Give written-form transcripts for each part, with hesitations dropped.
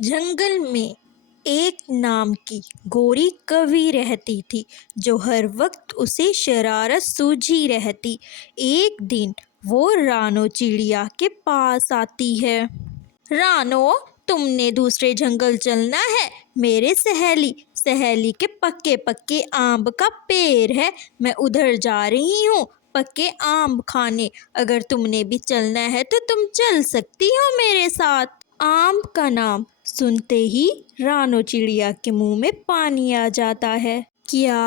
जंगल में एक नाम की गोरी कवि रहती थी जो हर वक्त उसे शरारत सूझी रहती। एक दिन वो रानो चिड़िया के पास आती है। रानो, तुमने दूसरे जंगल चलना है। मेरे सहेली सहेली के पक्के पक्के आम का पेड़ है। मैं उधर जा रही हूँ पक्के आम खाने। अगर तुमने भी चलना है तो तुम चल सकती हो मेरे साथ। आम का नाम सुनते ही रानो चिड़िया के मुंह में पानी आ जाता है। क्या?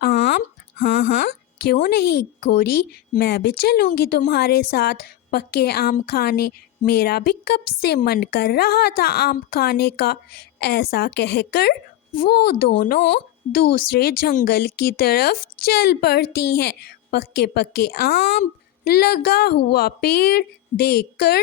आम? हाँ हाँ, क्यों नहीं गोरी, मैं भी चलूंगी तुम्हारे साथ पक्के आम खाने। मेरा भी कब से मन कर रहा था आम खाने का। ऐसा कहकर वो दोनों दूसरे जंगल की तरफ चल पड़ती हैं। पक्के पक्के आम लगा हुआ पेड़ देखकर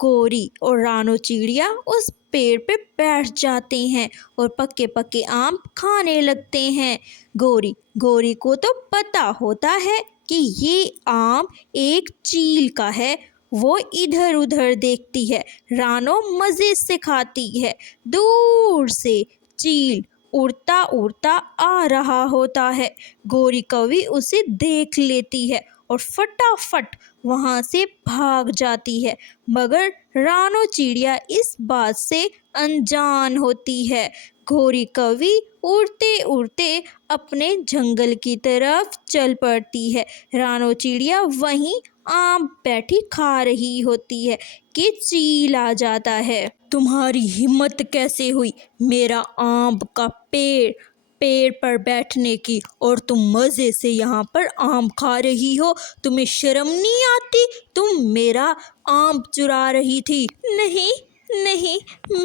गोरी और रानो चिड़िया उस पेड़ पे बैठ जाते हैं और पक्के पक्के आम खाने लगते हैं। गोरी गोरी को तो पता होता है कि ये आम एक चील का है। वो इधर उधर देखती है। रानो मज़े से खाती है। दूर से चील उड़ता उड़ता आ रहा होता है। गोरी कवि उसे देख लेती है और फटाफट वहाँ से भाग जाती है। मगर रानो चिड़िया इस बात से अनजान होती है। गोरी कवि उड़ते उड़ते अपने जंगल की तरफ चल पड़ती है। रानो चिड़िया वहीं आम बैठी खा रही होती है कि चील आ जाता है। तुम्हारी हिम्मत कैसे हुई मेरा आम का पेड़ पर बैठने की, और तुम मज़े से यहाँ पर आम खा रही हो। तुम्हें शर्म नहीं आती? तुम मेरा आम चुरा रही थी। नहीं नहीं,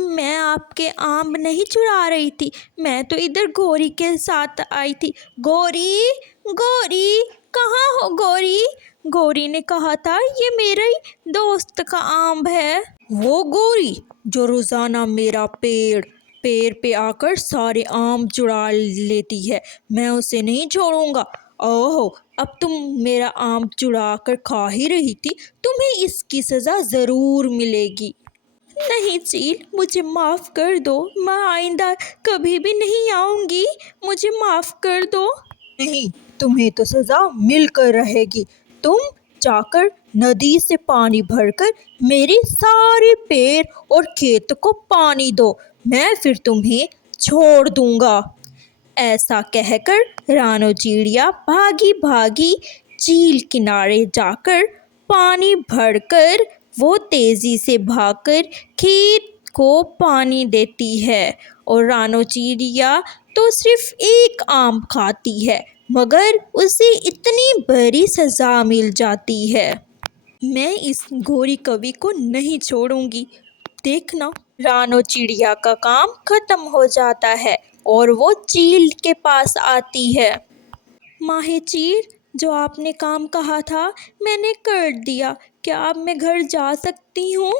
मैं आपके आम नहीं चुरा रही थी। मैं तो इधर गोरी के साथ आई थी। गोरी गोरी, कहाँ हो गोरी? गोरी ने कहा था ये मेरे ही दोस्त का आम है। वो गोरी जो रोज़ाना मेरा पेड़ पे आकर सारे आम चुरा लेती है, मैं उसे नहीं छोड़ूंगा। ओहो, अब तुम मेरा आम चुरा कर खा ही रही थी, तुम्हें इसकी सज़ा ज़रूर मिलेगी। नहीं चील, मुझे माफ़ कर दो। मैं आइंदा कभी भी नहीं आऊँगी। मुझे माफ़ कर दो। नहीं, तुम्हें तो सज़ा मिलकर रहेगी। तुम जाकर नदी से पानी भरकर मेरे सारे पेड़ और खेत को पानी दो। मैं फिर तुम्हें छोड़ दूंगा। ऐसा कहकर रानो चिड़िया भागी भागी झील किनारे जाकर पानी भरकर वो तेजी से भागकर खेत को पानी देती है। और रानो चिड़िया तो सिर्फ एक आम खाती है, मगर उसे इतनी बड़ी सज़ा मिल जाती है। मैं इस गोरी कवि को नहीं छोड़ूंगी। देखना, रानो चिड़िया का काम खत्म हो जाता है और वो चील के पास आती है। माहे चील, जो आपने काम कहा था मैंने कर दिया। क्या अब मैं घर जा सकती हूँ?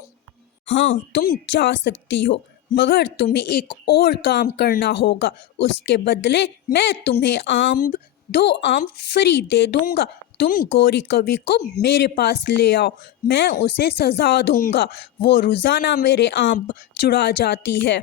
हाँ, तुम जा सकती हो, मगर तुम्हें एक और काम करना होगा। उसके बदले मैं तुम्हें 2 आम फ्री दे दूंगा। तुम गोरी कवि को मेरे पास ले आओ, मैं उसे सजा दूंगा। वो रोज़ाना मेरे आम चुरा जाती है।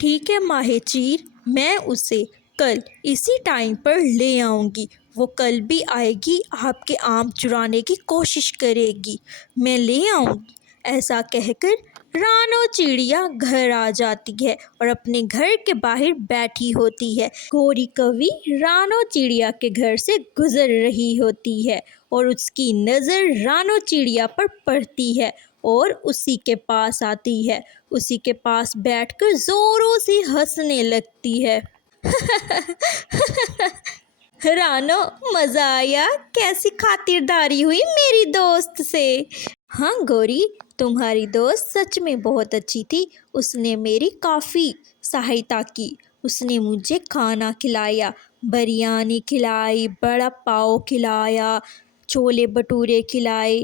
ठीक है माहे चीर, मैं उसे कल इसी टाइम पर ले आऊँगी। वो कल भी आएगी, आपके आम चुराने की कोशिश करेगी। मैं ले आऊँगी। ऐसा कहकर रानो चिड़िया घर आ जाती है और अपने घर के बाहर बैठी होती है। गोरी कवि रानो चिड़िया के घर से गुजर रही होती है और उसकी नज़र रानो चिड़िया पर पड़ती है और उसी के पास आती है। उसी के पास बैठकर जोरों से हंसने लगती है। रानो, मज़ा आया? कैसी खातिरदारी हुई मेरी दोस्त से? हाँ गोरी, तुम्हारी दोस्त सच में बहुत अच्छी थी। उसने मेरी काफ़ी सहायता की। उसने मुझे खाना खिलाया, बिरयानी खिलाई, बड़ा पाव खिलाया, छोले भटूरे खिलाए।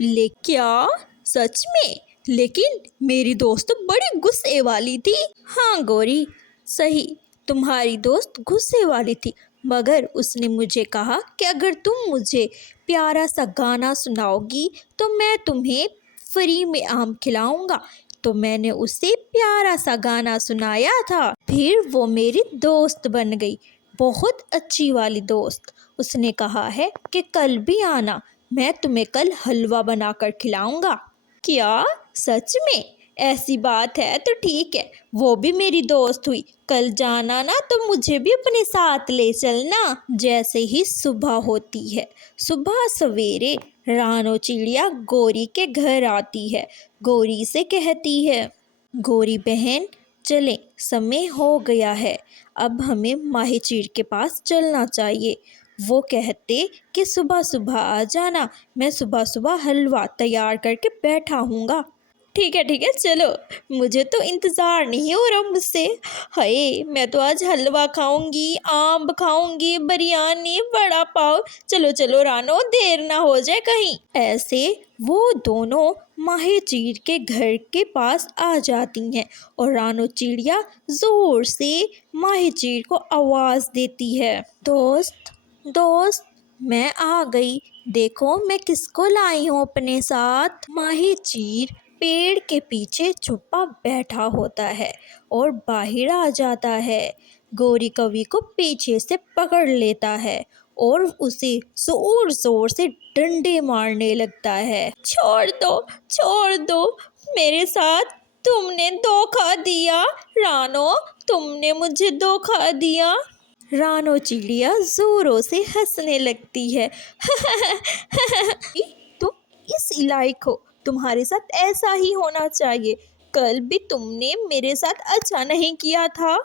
ले क्या? सच में? लेकिन मेरी दोस्त बड़ी गुस्से वाली थी। हाँ गोरी, सही, तुम्हारी दोस्त गुस्से वाली थी, मगर उसने मुझे कहा कि अगर तुम मुझे प्यारा सा गाना सुनाओगी तो मैं तुम्हें फ्री में आम खिलाऊंगा। तो मैंने उसे प्यारा सा गाना सुनाया था। फिर वो मेरी दोस्त बन गई, बहुत अच्छी वाली दोस्त। उसने कहा है कि कल भी आना, मैं तुम्हें कल हलवा बनाकर खिलाऊंगा। क्या सच में? ऐसी बात है तो ठीक है, वो भी मेरी दोस्त हुई। कल जाना ना तो मुझे भी अपने साथ ले चलना। जैसे ही सुबह होती है, सुबह सवेरे रानो चिड़िया गौरी के घर आती है। गौरी से कहती है, गौरी बहन चलें, समय हो गया है, अब हमें माही चीड़ के पास चलना चाहिए। वो कहते कि सुबह सुबह आ जाना, मैं सुबह सुबह हलवा तैयार करके बैठा हूँगा। ठीक है चलो, मुझे तो इंतज़ार नहीं हो रहा मुझसे। हाय, मैं तो आज हलवा खाऊंगी, आम खाऊंगी, बिरयानी, वड़ा पाव। चलो चलो रानो, देर ना हो जाए कहीं। ऐसे वो दोनों माही चीड़ के घर के पास आ जाती हैं और रानो चिड़िया जोर से माही चीड़ को आवाज़ देती है, दोस्त दोस्त मैं आ गई, देखो मैं किसको लाई हूँ अपने साथ। माही चीड़ पेड़ के पीछे छुपा बैठा होता है और बाहर आ जाता है। गौरी कवि को पीछे से पकड़ लेता है और उसे जोर जोर से डंडे मारने लगता है। छोड़ दो, मेरे साथ तुमने धोखा दिया रानो, तुमने मुझे धोखा दिया। रानो चिड़िया जोरों से हंसने लगती है। तुम इस लायक हो, तुम्हारे साथ ऐसा ही होना चाहिए। कल भी तुमने मेरे साथ अच्छा नहीं किया था।